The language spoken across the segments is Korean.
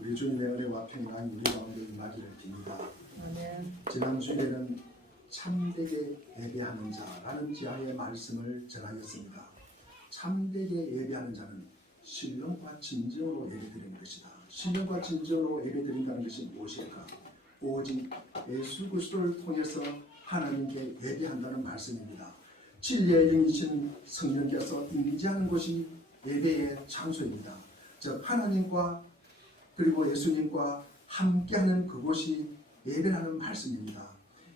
우리 주님의 은혜와 평안이 우리 가운데 임하기를 빕니다. 아멘. 지난 주일에는 참되게 예배하는 자라는 지하의 말씀을 전하였습니다. 참되게 예배하는 자는 신령과 진정으로 예배드리는 것이다. 신령과 진정으로 예배드린다는 것이 무엇일까? 오직 예수 그리스도를 통해서 하나님께 예배한다는 말씀입니다. 진리의 영이신 성령께서 임재하는 곳이 예배의 장소입니다. 즉 하나님과 그리고 예수님과 함께하는 그곳이 예배라는 말씀입니다.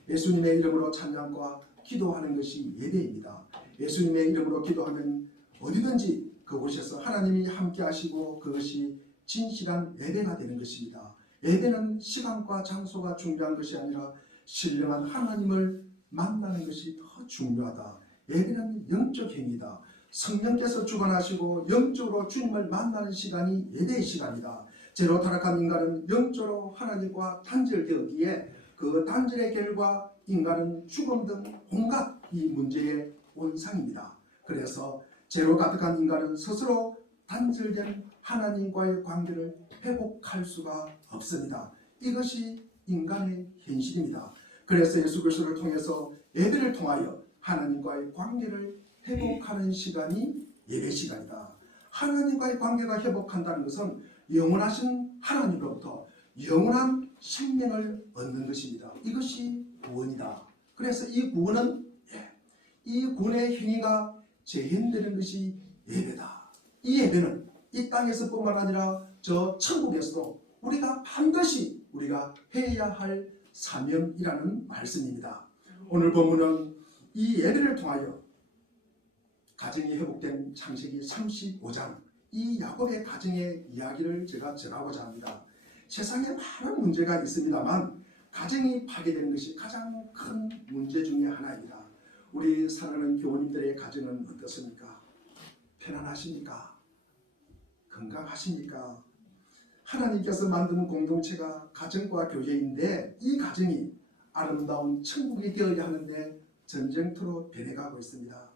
예수님의 이름으로 찬양과 기도하는 것이 예배입니다. 예수님의 이름으로 기도하면 어디든지 그곳에서 하나님이 함께하시고 그것이 진실한 예배가 되는 것입니다. 예배는 시간과 장소가 중요한 것이 아니라 신령한 하나님을 만나는 것이 더 중요하다. 예배는 영적 행위다. 성령께서 주관하시고 영적으로 주님을 만나는 시간이 예배의 시간이다. 죄로 타락한 인간은 영적으로 하나님과 단절되었기에 그 단절의 결과 인간은 죽음 등 온갖 이 문제의 온상입니다. 그래서 죄로 가득한 인간은 스스로 단절된 하나님과의 관계를 회복할 수가 없습니다. 이것이 인간의 현실입니다. 그래서 예수 그리스도를 통해서 예배를 통하여 하나님과의 관계를 회복하는 시간이 예배 시간이다. 하나님과의 관계가 회복한다는 것은 영원하신 하나님으로부터 영원한 생명을 얻는 것입니다. 이것이 구원이다. 그래서 이 구원은 이 구원의 행위가 재현되는 것이 예배다. 이 예배는 이 땅에서뿐만 아니라 저 천국에서도 우리가 반드시 우리가 해야 할 사명이라는 말씀입니다. 오늘 본문은 이 예배를 통하여 가정이 회복된 창세기 35장 이 야곱의 가정의 이야기를 제가 전하고자 합니다. 세상에 많은 문제가 있습니다만 가정이 파괴되는 것이 가장 큰 문제 중에 하나입니다. 우리 사랑하는 교우님들의 가정은 어떻습니까? 편안하십니까? 건강하십니까? 하나님께서 만든 공동체가 가정과 교회인데 이 가정이 아름다운 천국이 되어야 하는데 전쟁터로 변해가고 있습니다.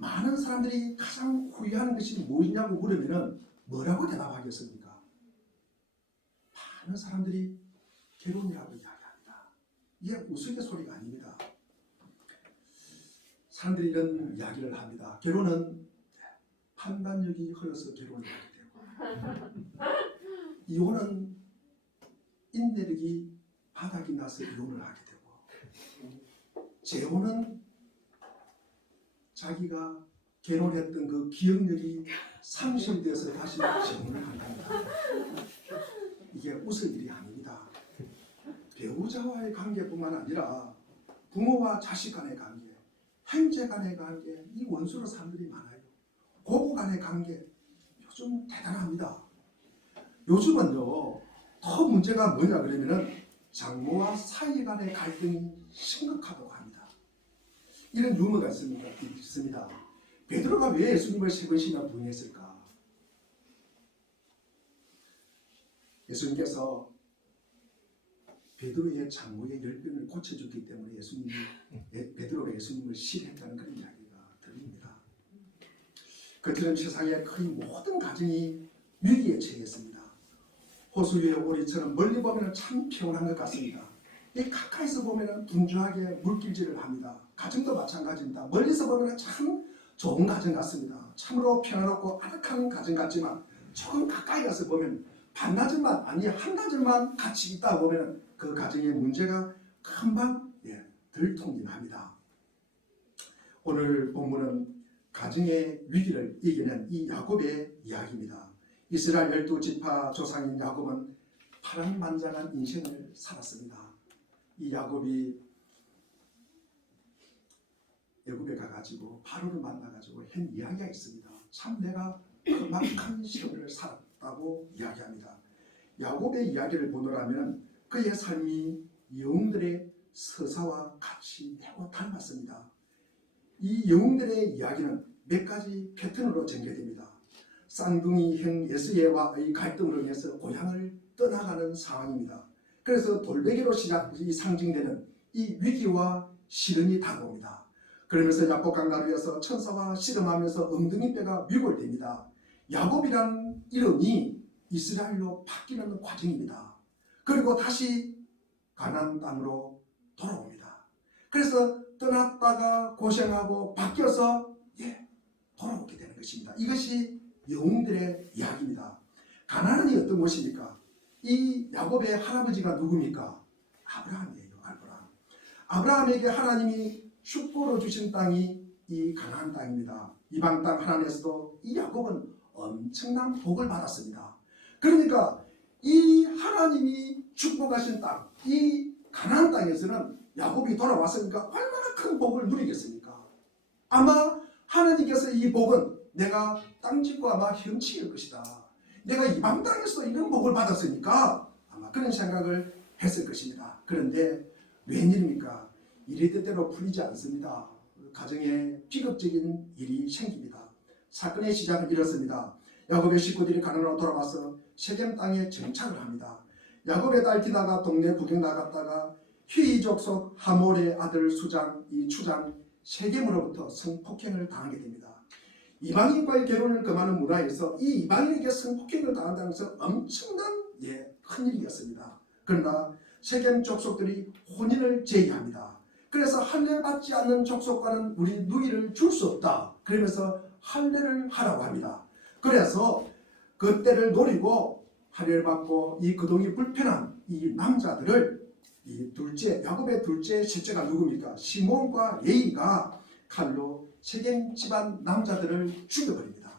많은 사람들이 가장 후회하는 것이 무엇이냐고 물으면 뭐라고 대답하겠습니까? 많은 사람들이 결혼이라고 이야기합니다. 이게 우스갯소리가 아닙니다. 사람들이 이런 이야기를 합니다. 결혼은 판단력이 흘러서 결혼을 하게 되고 이혼은 인내력이 바닥이 나서 이혼을 하게 되고 재혼은 자기가 결혼했던 그 기억력이 상실돼서 다시 재혼을 한답니다. 이게 웃을 일이 아닙니다. 배우자와의 관계뿐만 아니라 부모와 자식 간의 관계, 형제 간의 관계, 이 원수로 사람들이 많아요. 고부 간의 관계, 요즘 대단합니다. 요즘은요, 더 문제가 뭐냐 그러면은 장모와 사이 간의 갈등이 심각하다고 합니다. 이런 유머가 있습니다. 베드로가 왜 예수님을 3번씩이나 부인했을까? 예수님께서 베드로의 장모의 열병을 고쳐줬기 때문에 베드로가 예수님을 싫어했다는 그런 이야기가 들립니다. 그처럼 세상의 거의 모든 가정이 위기에 처했습니다. 호수 위의 오리처럼 멀리 보면 참 평온한 것 같습니다. 가까이서 보면 분주하게 물길질을 합니다. 가정도 마찬가지입니다. 멀리서 보면 참 좋은 가정 같습니다. 참으로 평안하고 아늑한 가정 같지만 조금 가까이 가서 보면 반나절만 아니 한나절만 같이 있다 보면 그 가정의 문제가 금방 들통납니다. 오늘 본문은 가정의 위기를 이기는 이 야곱의 이야기입니다. 이스라엘 12지파 조상인 야곱은 파란만장한 인생을 살았습니다. 이 야곱이 애굽에 가가지고 바로를 만나가지고 한 이야기가 있습니다. 참 내가 그만큼 시험을 살았다고 이야기합니다. 야곱의 이야기를 보노라면 그의 삶이 영웅들의 서사와 같이 매우 닮았습니다. 이 영웅들의 이야기는 몇 가지 패턴으로 전개됩니다. 쌍둥이 형 에스예와의 갈등으로 인해서 고향을 떠나가는 상황입니다. 그래서 돌베개로 상징되는 이 위기와 시련이 다가옵니다. 그러면서 야복강 나루에서 천사와 씨름하면서 엉덩이뼈가 위골됩니다. 야곱이라는 이름이 이스라엘로 바뀌는 과정입니다. 그리고 다시 가나안 땅으로 돌아옵니다. 그래서 떠났다가 고생하고 바뀌어서 돌아오게 되는 것입니다. 이것이 영웅들의 이야기입니다. 가나안이 어떤 곳입니까? 이 야곱의 할아버지가 누굽니까? 아브라함이에요. 아브라함에게 하나님이 축복으로 주신 땅이 이 가나안 땅입니다. 이방 땅 하나님에서도 이 야곱은 엄청난 복을 받았습니다. 그러니까 이 하나님이 축복하신 땅, 이 가나안 땅에서는 야곱이 돌아왔으니까 얼마나 큰 복을 누리겠습니까? 아마 하나님께서 이 복은 내가 땅 짓고 아마 형치일 것이다. 내가 이방 땅에서 이런 복을 받았으니까 아마 그런 생각을 했을 것입니다. 그런데 웬일입니까? 일이 뜻대로 풀리지 않습니다. 가정에 비극적인 일이 생깁니다. 사건의 시작은 이렇습니다. 야곱의 식구들이 가나안으로 돌아와서 세겜 땅에 정착을 합니다. 야곱의 딸 디나가 동네 구경 나갔다가 히위 족속 하몰의 아들 수장, 이 추장 세겜으로부터 성폭행을 당하게 됩니다. 이방인과의 결혼을 금하는 문화에서 이 이방인에게 성폭행을 당한다는 것은 엄청난 큰일이었습니다. 그러나 세겜 족속들이 혼인을 제의합니다. 그래서 할례받지 않는 족속과는 우리 누이를 줄 수 없다. 그러면서 할례를 하라고 합니다. 그래서 그때를 노리고 할례를 받고 이 거동이 불편한 이 남자들을 이 둘째 야곱의 둘째 셋째가 누굽니까? 시몬과 레이가 칼로 세겜 집안 남자들을 죽여버립니다.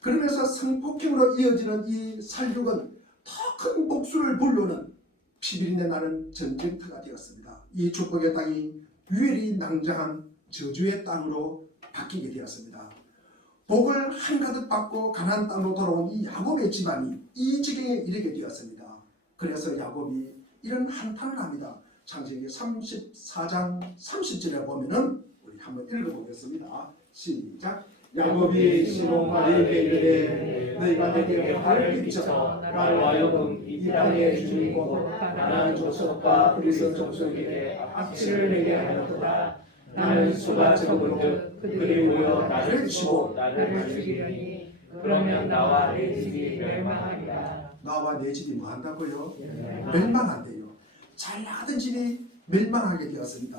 그러면서 성폭행으로 이어지는 이 살육은 더 큰 복수를 불러오는 피비린내 나는 전쟁터가 되었습니다. 이 축복의 땅이 유혈이 낭장한 저주의 땅으로 바뀌게 되었습니다. 복을 한가득 받고 가나안 땅으로 돌아온 이 야곱의 집안이 이 지경에 이르게 되었습니다. 그래서 야곱이 이런 한탄을 합니다. 창세기 34장 30절에 보면은 우리 한번 읽어보겠습니다. 시작. 야곱이 시몬과 레위에게 이르되 너희가 내게 화를 끼쳐 나로 하여금 이 땅의 주인공 가나안 족속과 그리스 족속에게 악취를 내게 하였도다. 나는 수가 적은즉 그들이 모여 나를 치고 나를 죽이려니 그러면 나와 내 집이 멸망하리라. 나와 내 집이 뭐 한다고요? 멸망한대요. 잘 나가던 집이 멸망하게 되었습니다.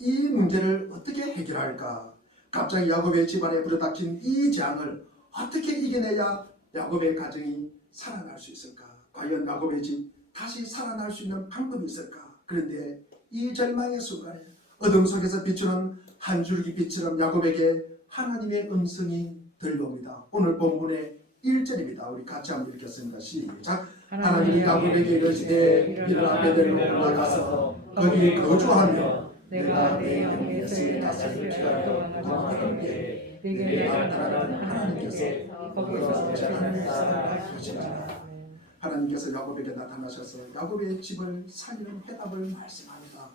이 문제를 어떻게 해결할까? 갑자기 야곱의 집안에 불어닥친 이 재앙을 어떻게 이겨내야 야곱의 가정이 살아날 수 있을까? 과연 야곱의 집 다시 살아날 수 있는 방법이 있을까? 그런데 이 절망의 순간에 어둠 속에서 비추는 한 줄기 빛처럼 야곱에게 하나님의 음성이 들려옵니다. 오늘 본문의 1절입니다. 우리 같이 한번 읽겠습니다. 시작. 하나님이 야곱에게 이르시되 일어나 베델로 올라가서 거기 거주하며 내가 내 영의 쇠 다섯을 기하여 너와 함께 내게 나타나는 하나님께서 거기서 자기를 살아가시리라. 하나님께서 야곱에게 나타나셔서 야곱의 집을 살리는 해답을 말씀합니다.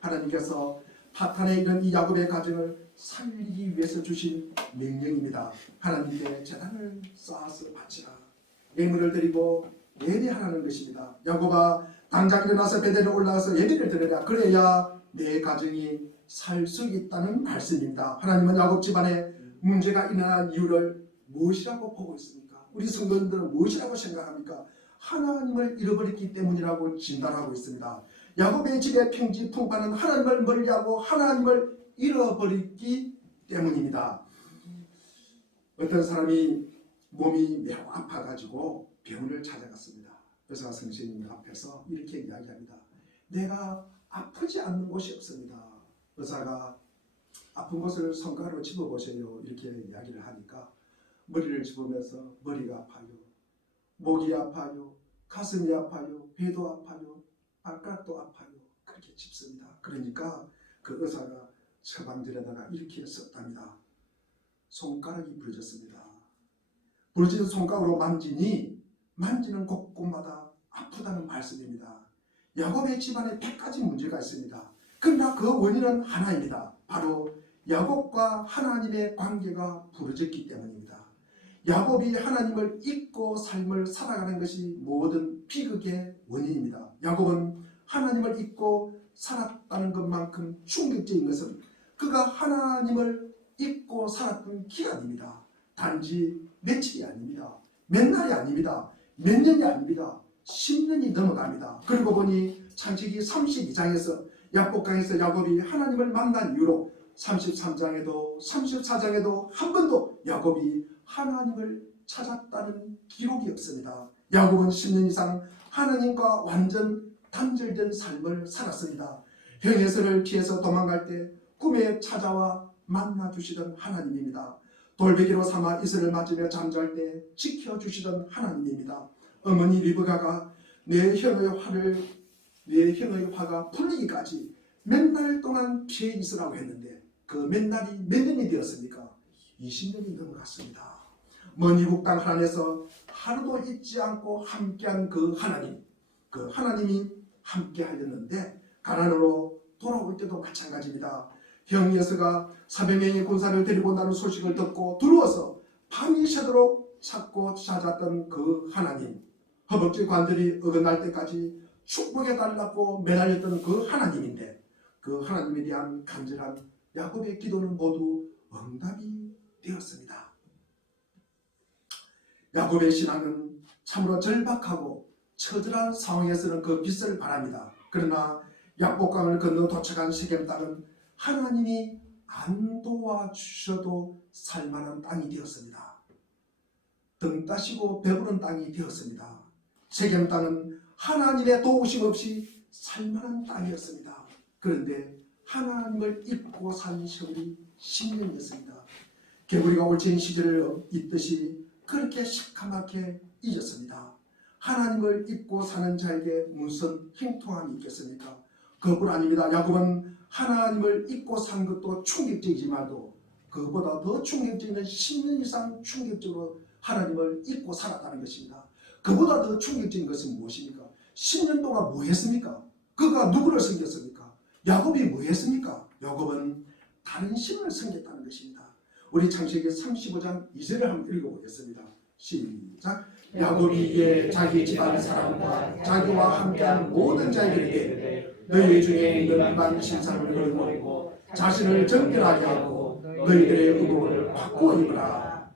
하나님께서 파탄에 이른 이 야곱의 가정을 살리기 위해서 주신 명령입니다. 하나님께 제단을 쌓아서 바치라. 예물을 드리고 예배하라는 것입니다. 야곱아 당장 일어나서 베델에 올라가서 예배를 드려라. 그래야 내 가정이 살 수 있다는 말씀입니다. 하나님은 야곱 집안에 문제가 일어난 이유를 무엇이라고 보고 있습니까? 우리 성도님들은 무엇이라고 생각합니까? 하나님을 잃어버렸기 때문이라고 진단하고 있습니다. 야곱의 집의 평지 풍파는 하나님을 멀리하고 하나님을 잃어버렸기 때문입니다. 어떤 사람이 몸이 매우 아파가지고 병원을 찾아갔습니다. 의사 선생님 앞에서 이렇게 이야기합니다. 내가 아프지 않는 곳이 없습니다. 의사가 아픈 곳을 손가락으로 집어보세요. 이렇게 이야기를 하니까 머리를 집으면서 머리가 아파요. 목이 아파요. 가슴이 아파요. 배도 아파요. 발가락도 아파요. 그렇게 짚습니다. 그러니까 그 의사가 처방전에다가 이렇게 썼답니다. 손가락이 부러졌습니다. 부러진 손가락으로 만지는 곳곳마다 아프다는 말씀입니다. 야곱의 집안에 100가지 문제가 있습니다. 그러나 그 원인은 하나입니다. 바로 야곱과 하나님의 관계가 부러졌기 때문입니다. 야곱이 하나님을 잊고 삶을 살아가는 것이 모든 비극의 원인입니다. 야곱은 하나님을 잊고 살았다는 것만큼 충격적인 것은 그가 하나님을 잊고 살았던 기간입니다. 단지 며칠이 아닙니다. 몇 날이 아닙니다. 몇 년이 아닙니다. 10년이 넘어갑니다. 그리고 보니 창세기 32장에서 야복강에서 야곱이 하나님을 만난 이후로 33장에도 34장에도 한 번도 야곱이 하나님을 찾았다는 기록이 없습니다. 야곱은 10년 이상 하나님과 완전 단절된 삶을 살았습니다. 형에서를 피해서 도망갈 때 꿈에 찾아와 만나주시던 하나님입니다. 돌베개로 삼아 이슬을 맞으며 잠잘 때 지켜주시던 하나님입니다. 어머니 리브가가 내 형의 화가 풀리기까지 몇 날 동안 피해 있으라고 했는데 그 몇 날이 몇 년이 되었습니까? 20년이 넘어갔습니다. 먼 이국 땅 하나님에서 하루도 잊지 않고 함께한 그 하나님이 함께 하였는데 가나안으로 돌아올 때도 마찬가지입니다. 형 여서가 400명의 군사를 데리고 온다는 소식을 듣고 두려워서 밤이 새도록 찾고 찾았던 그 하나님, 허벅지 관절이 어긋날 때까지 축복해 달라고 매달렸던 그 하나님인데 그 하나님에 대한 간절한 야곱의 기도는 모두 응답이 되었습니다. 야곱의 신앙은 참으로 절박하고 처절한 상황에서는 그 빛을 바랍니다. 그러나 약복강을 건너 도착한 세겜 땅은 하나님이 안 도와주셔도 살만한 땅이 되었습니다. 등 따시고 배부른 땅이 되었습니다. 세겜 땅은 하나님의 도우심 없이 살만한 땅이었습니다. 그런데 하나님을 잊고 산 세월이 10년이었습니다. 개구리가 올챙이 시절을 잊듯이 그렇게 시커멓게 잊었습니다. 하나님을 잊고 사는 자에게 무슨 행통함이 있겠습니까? 그뿐 아닙니다. 야곱은 하나님을 잊고 산 것도 충격적이지만도 그보다 더 충격적인 10년 이상 충격적으로 하나님을 잊고 살았다는 것입니다. 그보다 더 충격적인 것은 무엇입니까? 10년 동안 뭐 했습니까? 그가 누구를 섬겼습니까? 야곱이 뭐 했습니까? 야곱은 다른 신을 섬겼다는 것입니다. 우리 창세기 35장 2절을 한번 읽어보겠습니다. 시작. 야곱이 이에 자기 집안 사람과 자기와 함께한 모든 자에게 너희 중에 있는 일반 신상을 버리고 자신을 정결하게 하고 너희들의 의복을 바꾸어 입으라.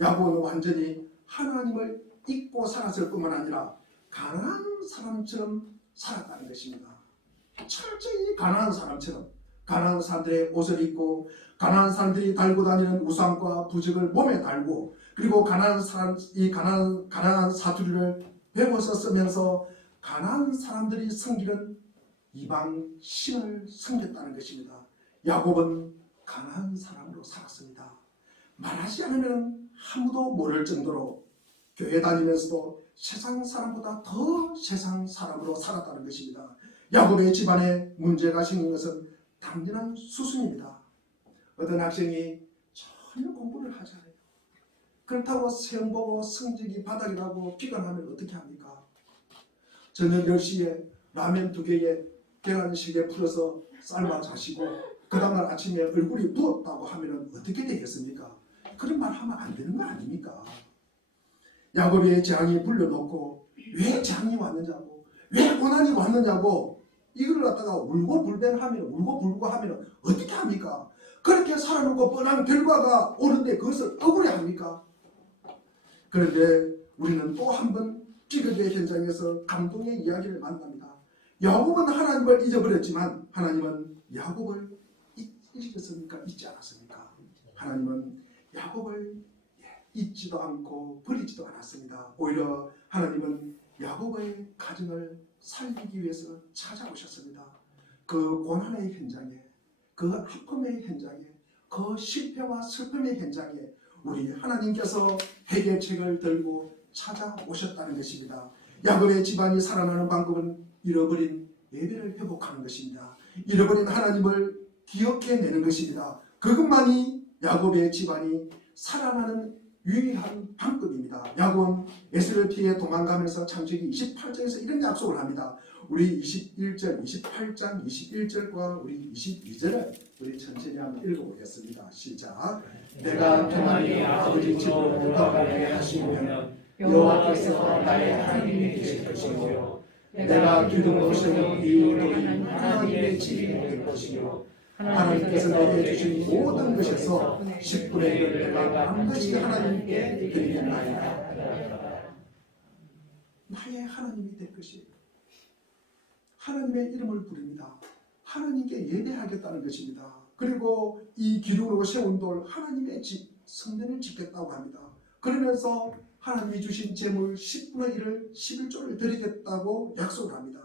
야곱은 완전히 하나님을 잊고 살았을 뿐만 아니라 가난한 사람처럼 살았다는 것입니다. 철저히 가난한 사람처럼 가난한 사람들의 옷을 입고 가난한 사람들이 달고 다니는 우상과 부적을 몸에 달고 그리고 가난한 사투리를 배워서 쓰면서 가난한 사람들이 섬기는 이방 신을 섬겼다는 것입니다. 야곱은 가난한 사람으로 살았습니다. 말하지 않으면 아무도 모를 정도로 교회 다니면서도 세상 사람보다 더 세상 사람으로 살았다는 것입니다. 야곱의 집안에 문제가 생긴 것은 당연한 수순입니다. 어떤 학생이 전혀 공부를 하지 않아요. 그렇다고 시험 보고 성적이 바닥이라고 비관하면 어떻게 합니까? 저녁 10시에 라면 2개에 계란식에 풀어서 삶아 자시고 그 다음날 아침에 얼굴이 부었다고 하면 어떻게 되겠습니까? 그런 말 하면 안 되는 거 아닙니까? 야곱의 재앙이 불려놓고 왜 재앙이 왔느냐고 왜 고난이 왔느냐고 이걸 갖다가 울고 하면 어떻게 합니까? 그렇게 살아놓고 뻔한 결과가 오는데 그것을 억울해합니까? 그런데 우리는 또 한 번 비극의 현장에서 감동의 이야기를 만납니다. 야곱은 하나님을 잊어버렸지만 하나님은 야곱을 잊었습니까? 잊지 않았습니까? 하나님은 야곱을 잊지도 않고 버리지도 않았습니다. 오히려 하나님은 야곱의 가정을 살리기 위해서 찾아오셨습니다. 그 고난의 현장에, 그 아픔의 현장에, 그 실패와 슬픔의 현장에 우리 하나님께서 해결책을 들고 찾아오셨다는 것입니다. 야곱의 집안이 살아나는 방법은 잃어버린 예배를 회복하는 것입니다. 잃어버린 하나님을 기억해내는 것입니다. 그것만이 야곱의 집안이 살아나는 유일한 방법입니다. 야곱은 에스를 피해 도망가면서 창세기 28장에서 이런 약속을 합니다. 우리 28장 21절과 우리 22절을 우리 천천히 한번 읽어보겠습니다. 시작. 내가 평안히 아버지 집으로 돌아가게 하시면 여호와께서 나의 하나님이 되실 것이요 내가 기둥 놓으시는 이 우리는 하나님의 집이 될 것이요 하나님께서 내게 주신 모든 것에서 10분의 1을 내가 반드시 하나님께 드리겠나이다. 나의 하나님이 될 것이에요. 하나님의 이름을 부릅니다. 하나님께 예배하겠다는 것입니다. 그리고 이 기둥으로 세운 돌 하나님의 집 성전을 짓겠다고 합니다. 그러면서 하나님이 주신 재물 10분의 1을 11조를 드리겠다고 약속을 합니다.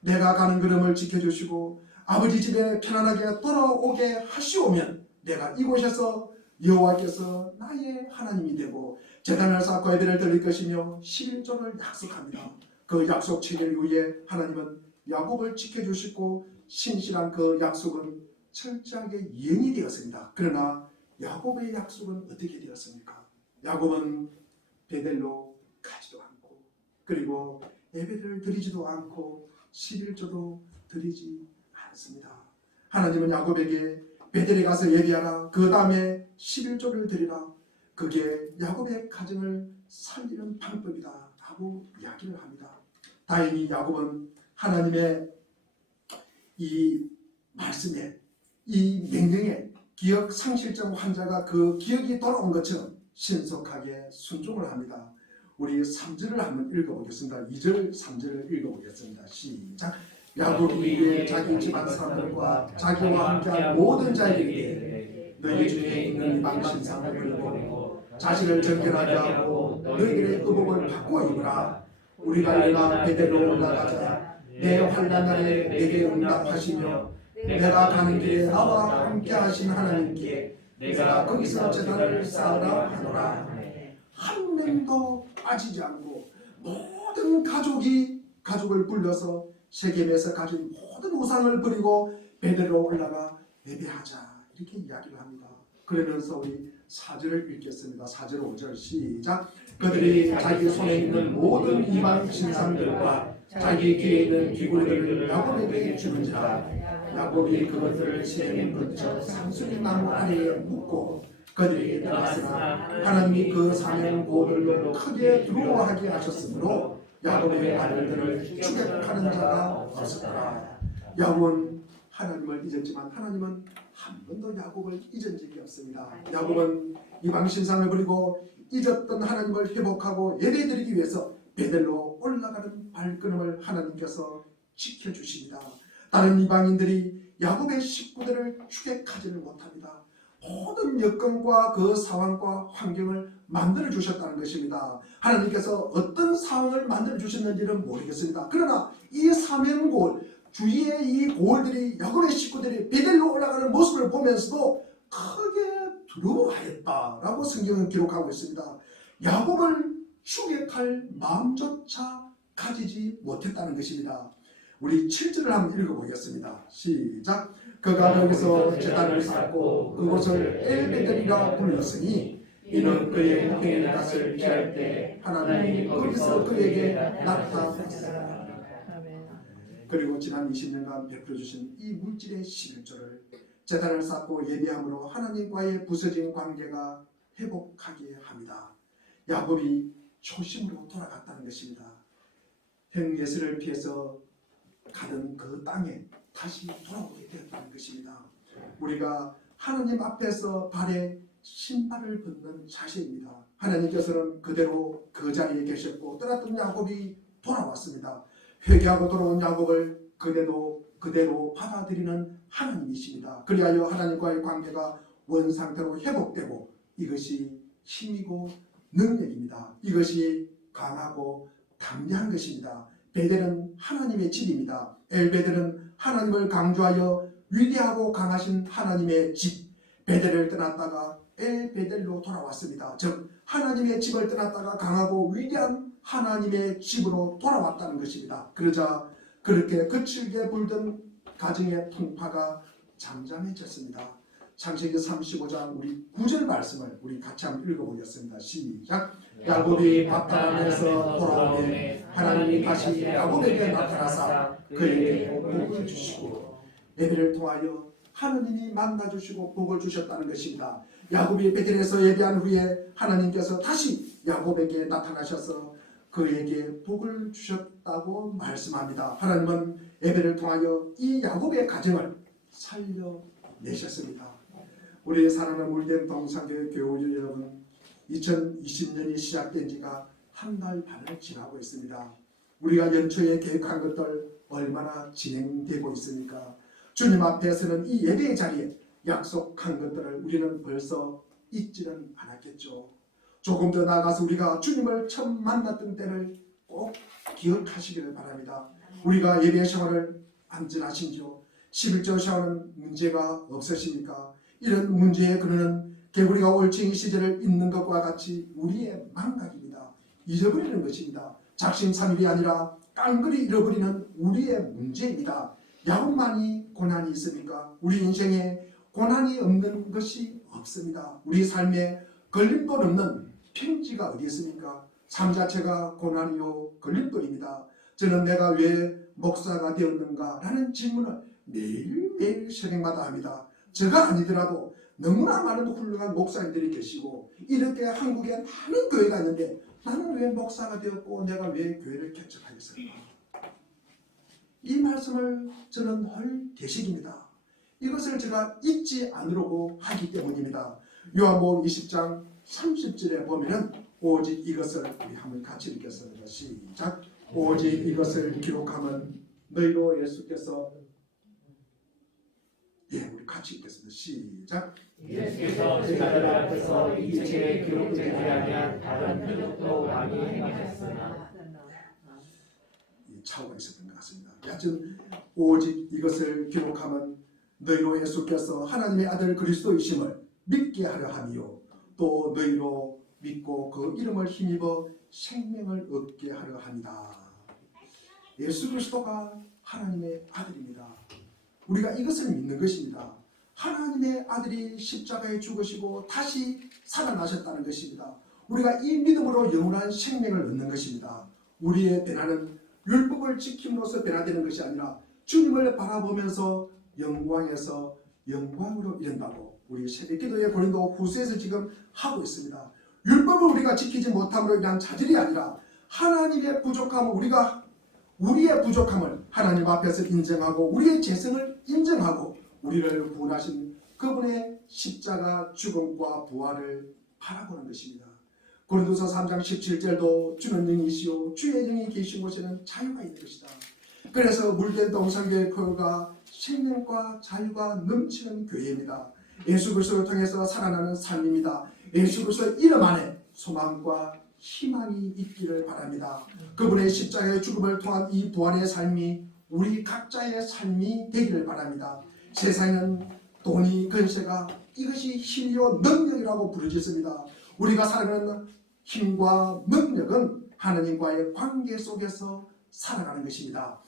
내가 가는 걸음을 지켜주시고 아버지 집에 편안하게 돌아오게 하시오면 내가 이곳에서 여호와께서 나의 하나님이 되고 제단을 쌓고 예배를 드릴 것이며 11조를 약속합니다. 그 약속 7일 후에 하나님은 야곱을 지켜주시고 신실한 그 약속은 철저하게 이행이 되었습니다. 그러나 야곱의 약속은 어떻게 되었습니까? 야곱은 베델로 가지도 않고 그리고 예배를 드리지도 않고 11조도 드리지 않습니다. 하나님은 야곱에게 베델에 가서 예배하라. 그 다음에 11조를 드리라. 그게 야곱의 가정을 살리는 방법이다 라고 이야기를 합니다. 다행히 야곱은 하나님의 이 말씀에 이 명령에 기억 상실증 환자가 그 기억이 돌아온 것처럼 신속하게 순종을 합니다. 우리 3절을 한번 읽어보겠습니다. 2절 3절을 읽어보겠습니다. 시작. 야곱이 자기 집안 사람들과 자기와 함께한 모든 자에게 너희 중에 있는 이방 신상을 버리고 자신을 정결하게 하고 너희들의 의복을 바꾸어 입으라. 우리가 일어나 베델로 올라가자. 내 환난 날에 내게 응답하시며 내가 가는 길에 나와 함께 하신 하나님께 내가 거기서 제단을 쌓으라 하노라. 한 명도 빠지지 않고 모든 가족을 불러서 세겜에서 가진 모든 우상을 버리고 베델로 올라가 예배하자 이렇게 이야기를 합니다. 그러면서 우리 4절을 읽겠습니다. 4절 5절 시작. 그들이 자기 손에 있는 모든 이방 신상들과 자기 귀에 있는 귀고리들을 야곱에게 주는지라. 야곱이 그것들을 세겜 근처 상수리 나무 아래에 묻고 그들에게 나갔으나 하나님이 그 사명 고들로 크게 두려워하게 하셨으므로 야곱의 아들들을 추격하는 자가 없었더라. 야곱은 하나님을 잊었지만 하나님은 한 번도 야곱을 잊은 적이 없습니다. 야곱은 이방 신상을 버리고 잊었던 하나님을 회복하고 예배드리기 위해서 베델로 올라가는 발걸음을 하나님께서 지켜주십니다. 다른 이방인들이 야곱의 식구들을 추격하지는 못합니다. 모든 여건과 그 상황과 환경을 만들어 주셨다는 것입니다. 하나님께서 어떤 상황을 만들어 주셨는지는 모르겠습니다. 그러나 이 사면골 주위의 이 골들이 야곱의 식구들이 베델로 올라가는 모습을 보면서도 크게 두려워하였다라고 성경은 기록하고 있습니다. 야곱을 추격할 마음조차 가지지 못했다는 것입니다. 우리 7절을 한번 읽어보겠습니다. 시작. 그가 거기서 제단을 쌓고 그곳을 엘베델이라 불렀으니 이는 그의 형의 낯을 피할 때 하나님이 거기서 그에게 나타났습니다. 그리고 지난 20년간 베풀어 주신 이 물질의 11조를 제단을 쌓고 예배함으로 하나님과의 부서진 관계가 회복하게 합니다. 야곱이 초심으로 돌아갔다는 것입니다. 형 예수를 피해서 가던 그 땅에 다시 돌아오게 되었다는 것입니다. 우리가 하나님 앞에서 발에 신발을 벗는 자세입니다. 하나님께서는 그대로 그 자리에 계셨고 떠났던 야곱이 돌아왔습니다. 회개하고 돌아온 야곱을 그대로 받아들이는 하나님이십니다. 그리하여 하나님과의 관계가 원상태로 회복되고 이것이 힘이고 능력입니다. 이것이 강하고 담대한 것입니다. 베델은 하나님의 집입니다. 엘베델은 하나님을 강조하여 위대하고 강하신 하나님의 집. 베델을 떠났다가 엘베델로 돌아왔습니다. 즉 하나님의 집을 떠났다가 강하고 위대한 하나님의 집으로 돌아왔다는 것입니다. 그러자 그렇게 거칠게 불던 가정의 풍파가 잠잠해졌습니다. 창세기 35장 우리 9절 말씀을 우리 같이 한번 읽어보겠습니다. 시작. 야곱이 바다안에서 돌아오매 하나님이 다시 야곱에게 나타나사 그에게 복을 주시고 예배를 통하여 하나님이 만나주시고 복을 주셨다는 것입니다. 야곱이 베델에서 예배한 후에 하나님께서 다시 야곱에게 나타나셔서 그에게 복을 주셨다고 말씀합니다. 하나님은 예배를 통하여 이 야곱의 가정을 살려내셨습니다. 우리의 사랑하는 물된 동산교회 교우들 여러분, 2020년이 시작된 지가 한 달 반을 지나고 있습니다. 우리가 연초에 계획한 것들 얼마나 진행되고 있습니까? 주님 앞에서는 이 예배의 자리에 약속한 것들을 우리는 벌써 잊지는 않았겠죠. 조금 더 나아가서 우리가 주님을 처음 만났던 때를 꼭 기억하시기를 바랍니다. 우리가 예배 생활을 안전하신지요? 11조 샤워는 문제가 없으십니까? 이런 문제의 근원은 개구리가 올챙이 시절을 잊는 것과 같이 우리의 망각입니다. 잊어버리는 것입니다. 작심삼일이 아니라 깡그리 잃어버리는 우리의 문제입니다. 야곱만이 고난이 있습니까? 우리 인생에 고난이 없는 것이 없습니다. 우리 삶에 걸림돌 없는 평지가 어디 있습니까? 삶 자체가 고난이요 걸림돌입니다. 저는 내가 왜 목사가 되었는가 라는 질문을 매일매일 새벽마다 합니다. 제가 아니더라도 너무나 많은 훌륭한 목사님들이 계시고 이렇게 한국에 많은 교회가 있는데 나는 왜 목사가 되었고 내가 왜 교회를 개척하겠습니까? 이 말씀을 저는 헐 대식입니다. 이것을 제가 잊지 않으려고 하기 때문입니다. 요한복음 20장 30절에 보면은 오직 이것을 우리 한번 같이 읽겠습니다. 시작. 오직 이것을 기록하면 너희로 예수께서 우리 같이 읽겠습니다. 시작. 예수께서 제자들 앞에서 이 책에 기록되지 아니한 다른 표적도 많이 행하셨으나 차오가 있었던 것 같습니다. 여하튼 오직 이것을 기록하면 너희로 예수께서 하나님의 아들 그리스도이심을 믿게 하려 함이요 또 너희로 믿고 그 이름을 힘입어 생명을 얻게 하려 합니다. 예수 그리스도가 하나님의 아들입니다. 우리가 이것을 믿는 것입니다. 하나님의 아들이 십자가에 죽으시고 다시 살아나셨다는 것입니다. 우리가 이 믿음으로 영원한 생명을 얻는 것입니다. 우리의 변화는 율법을 지킴으로써 변화되는 것이 아니라 주님을 바라보면서 영광에서 영광으로 이른다고 우리 새벽기도의 고린도 후서에서 지금 하고 있습니다. 율법을 우리가 지키지 못함으로 인한 자질이 아니라 하나님의 부족함을 우리의 부족함을 하나님 앞에서 인정하고 우리의 죄성을 인정하고 우리를 구원하신 그분의 십자가 죽음과 부활을 바라보는 것입니다. 고린도서 3장 17절도 주는 영이시요 주의 영이 계신 곳에는 자유가 있는 것이다. 그래서 물된 동산교회 교회가 생명과 자유가 넘치는 교회입니다. 예수 그리스도를 통해서 살아나는 삶입니다. 예수 그리스도 이름 안에 소망과 희망이 있기를 바랍니다. 그분의 십자가의 죽음을 통한 이 부활의 삶이 우리 각자의 삶이 되기를 바랍니다. 세상은 돈이 건세가 이것이 힘이요 능력이라고 부르짖습니다. 우리가 살아가는 힘과 능력은 하나님과의 관계 속에서 살아가는 것입니다.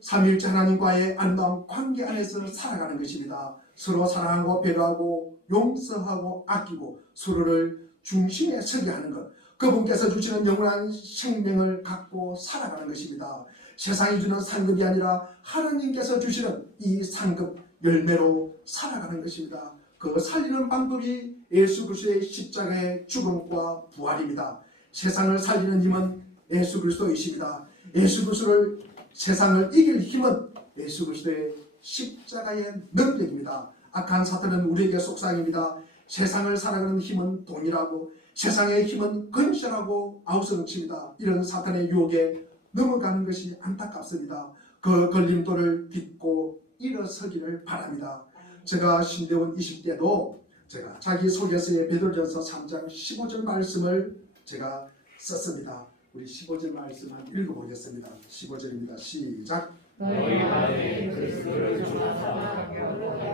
삼위일체 하나님과의 아름다운 관계 안에서 살아가는 것입니다. 서로 사랑하고 배려하고 용서하고 아끼고 서로를 중심에 서게 하는 것, 그분께서 주시는 영원한 생명을 갖고 살아가는 것입니다. 세상이 주는 상급이 아니라 하나님께서 주시는 이 상급 열매로 살아가는 것입니다. 그 살리는 방법이 예수 그리스도의 십자가의 죽음과 부활입니다. 세상을 살리는 힘은 예수 그리스도이십니다. 예수 그리스도를 세상을 이길 힘은 예수 그리스도의 십자가의 능력입니다. 악한 사탄은 우리에게 속상입니다. 세상을 살아가는 힘은 돈이라고, 세상의 힘은 건설하고 아우성칩니다. 이런 사탄의 유혹에 넘어가는 것이 안타깝습니다. 그 걸림돌을 딛고 일어서기를 바랍니다. 제가 신대원 20대도 제가 자기소개서에 베드로전서 3장 15절 말씀을 제가 썼습니다. 우리 15절 말씀 한번 읽어보겠습니다. 15절입니다. 시작. 너희 안에 그리스도를 주 삼아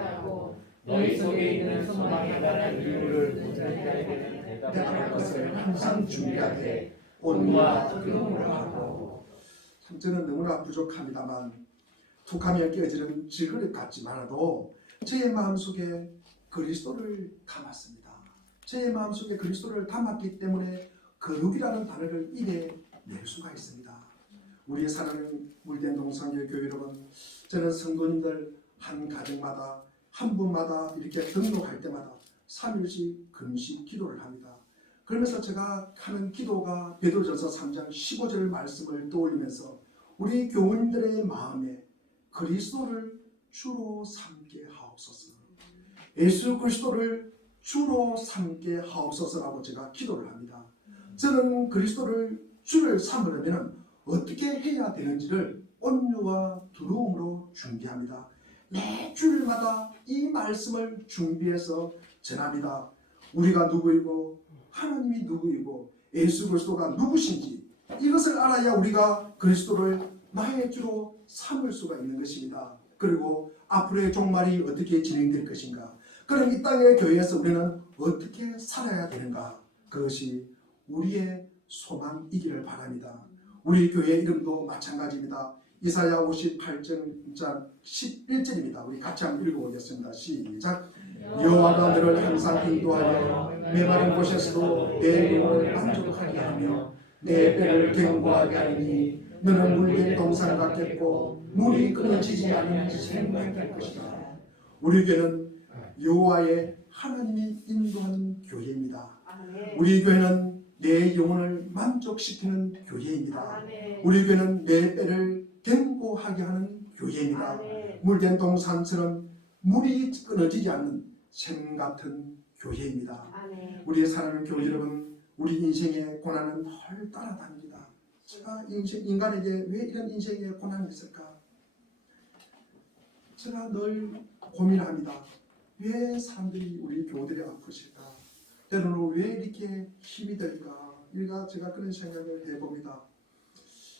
하고 너희 속에 있는 소망에 관한 이유를 묻는 대답할 것을 항상 준비하되 온유와 기쁨으로 하고. 저는 너무나 부족합니다만 툭하면 깨어지는 질그릇 같지만도 제 마음속에 그리스도를 담았습니다. 제 마음속에 그리스도를 담았기 때문에 거룩이라는 단어를 입에 낼 수가 있습니다. 우리의 사랑하는 물된 동산교회 교회 여러분, 저는 성도님들 한 가정마다 한 분마다 이렇게 등록할 때마다 3일씩 금식 기도를 합니다. 그러면서 제가 하는 기도가 베드로전서 3장 15절 말씀을 떠올리면서 우리 교우님들의 마음에 그리스도를 주로 삼게 하옵소서, 예수 그리스도를 주로 삼게 하옵소서라고 제가 기도를 합니다. 저는 그리스도를 주를 삼으려면 어떻게 해야 되는지를 온유와 두려움으로 준비합니다. 매 주일마다 이 말씀을 준비해서 전합니다. 우리가 누구이고 하나님이 누구이고 예수 그리스도가 누구신지 이것을 알아야 우리가 그리스도를 나의 주로 삼을 수가 있는 것입니다. 그리고 앞으로의 종말이 어떻게 진행될 것인가, 그럼 이 땅의 교회에서 우리는 어떻게 살아야 되는가, 그것이 우리의 소망이기를 바랍니다. 우리 교회 이름도 마찬가지입니다. 이사야 58장 11절입니다. 우리 같이 한번 읽어보겠습니다. 시작. 여호와가 너를 항상 인도하여 메마른 곳에서도 내 영혼을 만족하게 하며 내 뼈를 견고하게 하리니 너는 물된 동산 같겠고 물이 끊어지지 않는 샘 같을 것이다. 우리 교회는 여호와의 하나님이 인도하는 교회입니다. 우리 교회는 내 영혼을 만족시키는 교회입니다. 우리 교회는 내 뼈를 견고하게 하는 교회입니다. 물된 동산처럼 물이 끊어지지 않는 샘 같은 교회입니다. 우리의 사랑하는 교회 여러분, 우리 인생의 고난은 늘 따라다닙니다. 제가 인간에게 왜 이런 인생의 고난이 있을까? 제가 늘 고민합니다. 왜 사람들이 우리 교우들이 아프실까? 때로는 왜 이렇게 힘이 들까? 제가 그런 생각을 해봅니다.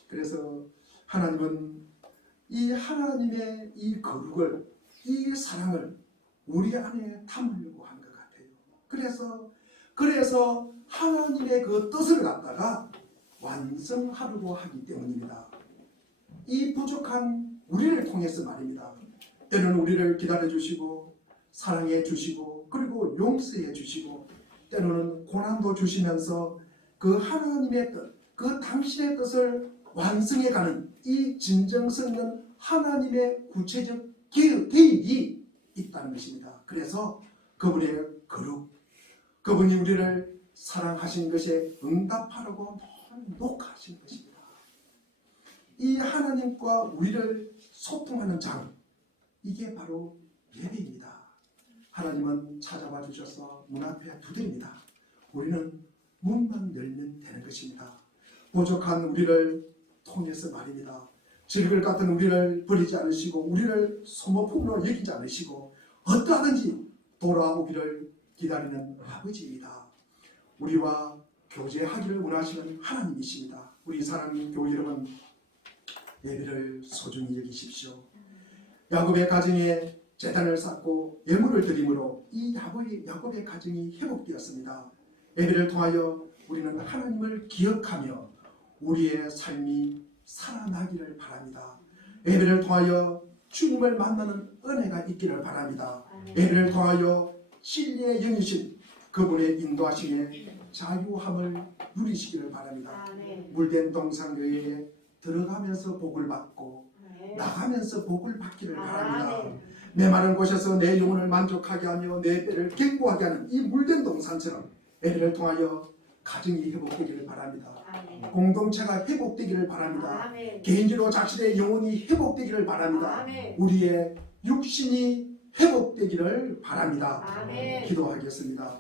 그래서 하나님은 이 하나님의 이 거룩을, 이 사랑을 우리 안에 담으려고 한 것 같아요. 그래서 하나님의 그 뜻을 갖다가 완성하려고 하기 때문입니다. 이 부족한 우리를 통해서 말입니다. 때로는 우리를 기다려 주시고 사랑해 주시고 그리고 용서해 주시고 때로는 고난도 주시면서 그 하나님의 뜻, 그 당신의 뜻을 완성해가는 이 진정성 있는 하나님의 구체적 계획이 있다는 것입니다. 그래서 그분의 거룩, 그분이 우리를 사랑하신 것에 응답하려고 녹하신 것입니다. 이 하나님과 우리를 소통하는 장, 이게 바로 예배입니다. 하나님은 찾아와 주셔서 문 앞에 두드립니다. 우리는 문만 열면 되는 것입니다. 부족한 우리를 통해서 말입니다. 질글 같은 우리를 버리지 않으시고 우리를 소모품으로 여기지 않으시고 어떠하든지 돌아오기를 기다리는 아버지입니다. 우리와 교제하기를 원하시는 하나님이십니다. 우리 사랑하는 교회 여러분, 예배를 소중히 여기십시오. 야곱의 가정에 제단을 쌓고 예물을 드림으로 이 야곱의 가정이 회복되었습니다. 예배를 통하여 우리는 하나님을 기억하며 우리의 삶이 살아나기를 바랍니다. 예배를 통하여 주님을 만나는 은혜가 있기를 바랍니다. 예배를 통하여 진리의 영이신 그분의 인도하심에 자유함을 누리시기를 바랍니다. 물된 동산교회에 들어가면서 복을 받고 나가면서 복을 받기를 바랍니다. 메마른 곳에서 내 영혼을 만족하게 하며 내 뼈를 견고하게 하는 이 물된 동산처럼 예배를 통하여 가정이 회복되기를 바랍니다. 공동체가 회복되기를 바랍니다. 개인적으로 자신의 영혼이 회복되기를 바랍니다. 우리의 육신이 회복되기를 바랍니다. 기도하겠습니다.